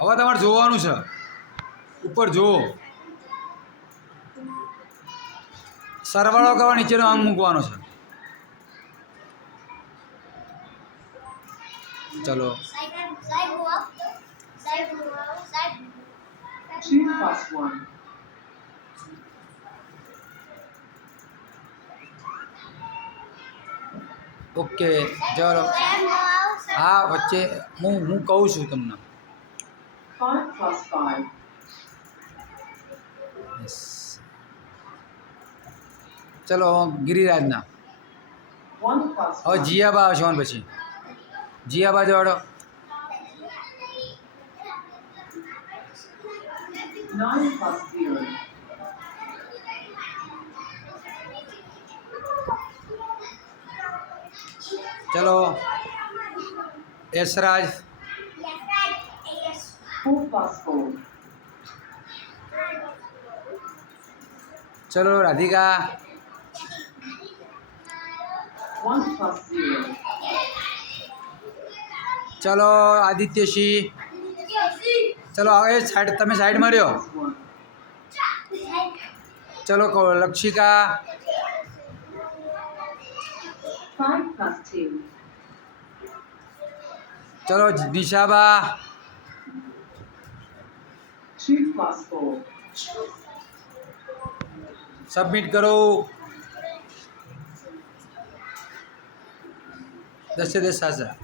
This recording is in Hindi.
હવે તમારે જોવાનું છે. ઉપર જુઓ. સરવાળો કરવા નીચેનો આમ મૂકવાનો છે. ચલો. ઓકે, ચલો. હા, વચ્ચે હું હું કહું છું તમને. Five plus five. Yes. ચલો ગિરિરાજના One plus હવે one. જીયાબા આવશે આને પછી જીયાબા જોડો Nine plus zero. ચલો યશરાજ चलो राधिका। चलो आदित्य सी चलो आए साइड तब साइड में रहो चलो लक्षिका। चलो निशाबा। सबमिट करो। दस से दस हज़ार।